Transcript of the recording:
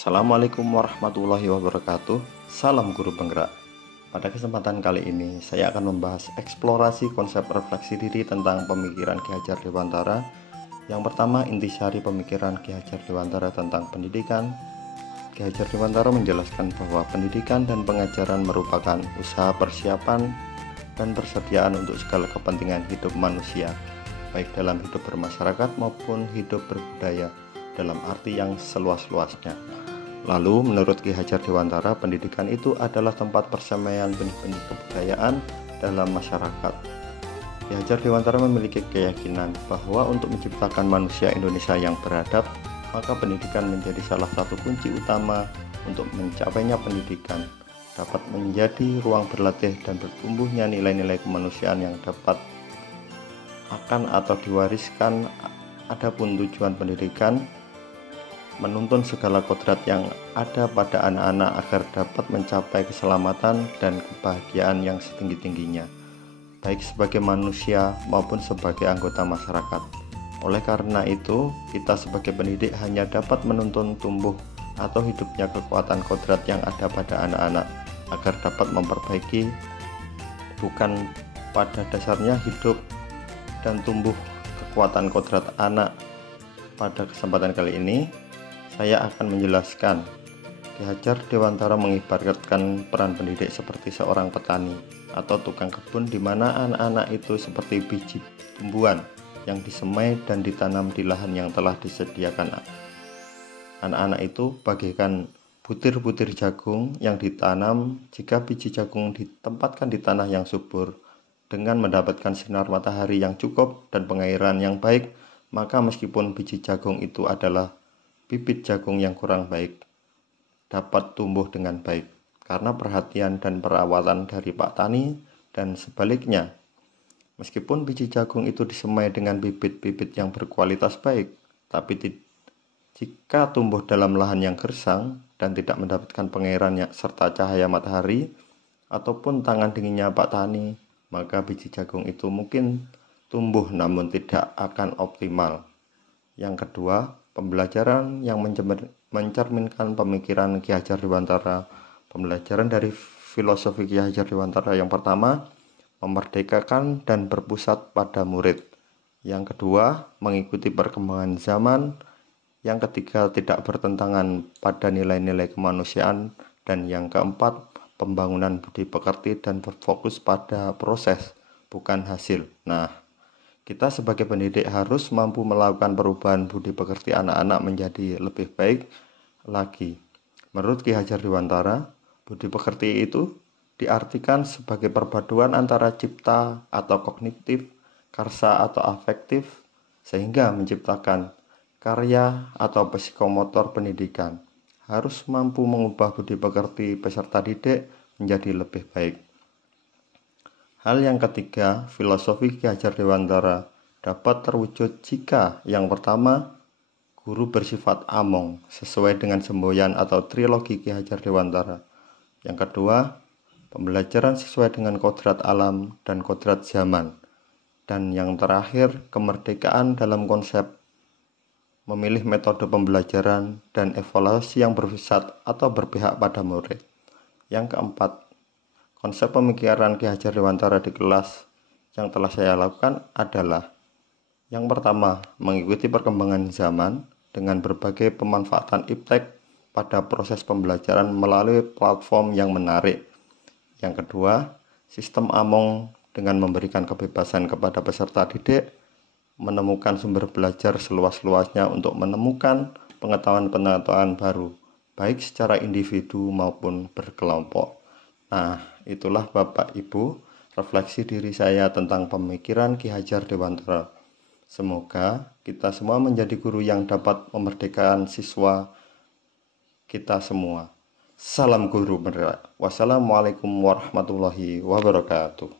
Assalamualaikum warahmatullahi wabarakatuh. Salam guru penggerak. Pada kesempatan kali ini saya akan membahas eksplorasi konsep refleksi diri tentang pemikiran Ki Hajar Dewantara. Yang pertama, intisari pemikiran Ki Hajar Dewantara tentang pendidikan. Ki Hajar Dewantara menjelaskan bahwa pendidikan dan pengajaran merupakan usaha persiapan dan persediaan untuk segala kepentingan hidup manusia, baik dalam hidup bermasyarakat maupun hidup berbudaya dalam arti yang seluas-luasnya. Lalu, menurut Ki Hajar Dewantara, pendidikan itu adalah tempat persemaian benih-benih kebudayaan dalam masyarakat. Ki Hajar Dewantara memiliki keyakinan bahwa untuk menciptakan manusia Indonesia yang beradab, maka pendidikan menjadi salah satu kunci utama untuk mencapainya. Pendidikan dapat menjadi ruang berlatih dan bertumbuhnya nilai-nilai kemanusiaan yang dapat akan atau diwariskan. Adapun tujuan pendidikan menuntun segala kodrat yang ada pada anak-anak agar dapat mencapai keselamatan dan kebahagiaan yang setinggi-tingginya, baik sebagai manusia maupun sebagai anggota masyarakat. Oleh karena itu, kita sebagai pendidik hanya dapat menuntun tumbuh atau hidupnya kekuatan kodrat yang ada pada anak-anak agar dapat memperbaiki, bukan pada dasarnya hidup dan tumbuh kekuatan kodrat anak. Pada kesempatan kali ini saya akan menjelaskan Ki Hajar Dewantara mengibaratkan peran pendidik seperti seorang petani atau tukang kebun, di mana anak-anak itu seperti biji tumbuhan yang disemai dan ditanam di lahan yang telah disediakan. Anak-anak itu bagaikan butir-butir jagung yang ditanam. Jika biji jagung ditempatkan di tanah yang subur dengan mendapatkan sinar matahari yang cukup dan pengairan yang baik, maka meskipun biji jagung itu adalah bibit jagung yang kurang baik, dapat tumbuh dengan baik karena perhatian dan perawatan dari Pak Tani. Dan sebaliknya, meskipun biji jagung itu disemai dengan bibit-bibit yang berkualitas baik, tapi jika tumbuh dalam lahan yang gersang dan tidak mendapatkan pengairan serta cahaya matahari ataupun tangan dinginnya Pak Tani, maka biji jagung itu mungkin tumbuh namun tidak akan optimal. Yang kedua, pembelajaran yang mencerminkan pemikiran Ki Hajar Dewantara. Pembelajaran dari filosofi Ki Hajar Dewantara, yang pertama, memerdekakan dan berpusat pada murid. Yang kedua, mengikuti perkembangan zaman. Yang ketiga, tidak bertentangan pada nilai-nilai kemanusiaan. Dan yang keempat, pembangunan budi pekerti dan berfokus pada proses, bukan hasil. Nah, kita sebagai pendidik harus mampu melakukan perubahan budi pekerti anak-anak menjadi lebih baik lagi. Menurut Ki Hajar Dewantara, budi pekerti itu diartikan sebagai perpaduan antara cipta atau kognitif, karsa atau afektif, sehingga menciptakan karya atau psikomotor. Pendidikan harus mampu mengubah budi pekerti peserta didik menjadi lebih baik. Hal yang ketiga, filosofi Ki Hajar Dewantara dapat terwujud jika yang pertama, guru bersifat among sesuai dengan semboyan atau trilogi Ki Hajar Dewantara. Yang kedua, pembelajaran sesuai dengan kodrat alam dan kodrat zaman. Dan yang terakhir, kemerdekaan dalam konsep memilih metode pembelajaran dan evaluasi yang bersifat atau berpihak pada murid. Yang keempat, konsep pemikiran Ki Hajar Dewantara di kelas yang telah saya lakukan adalah: yang pertama, mengikuti perkembangan zaman dengan berbagai pemanfaatan iptek pada proses pembelajaran melalui platform yang menarik. Yang kedua, sistem among dengan memberikan kebebasan kepada peserta didik menemukan sumber belajar seluas-luasnya untuk menemukan pengetahuan-pengetahuan baru, baik secara individu maupun berkelompok. Nah, itulah Bapak Ibu refleksi diri saya tentang pemikiran Ki Hajar Dewantara. Semoga kita semua menjadi guru yang dapat memerdekakan siswa kita semua. Salam guru penggerak. Wassalamualaikum warahmatullahi wabarakatuh.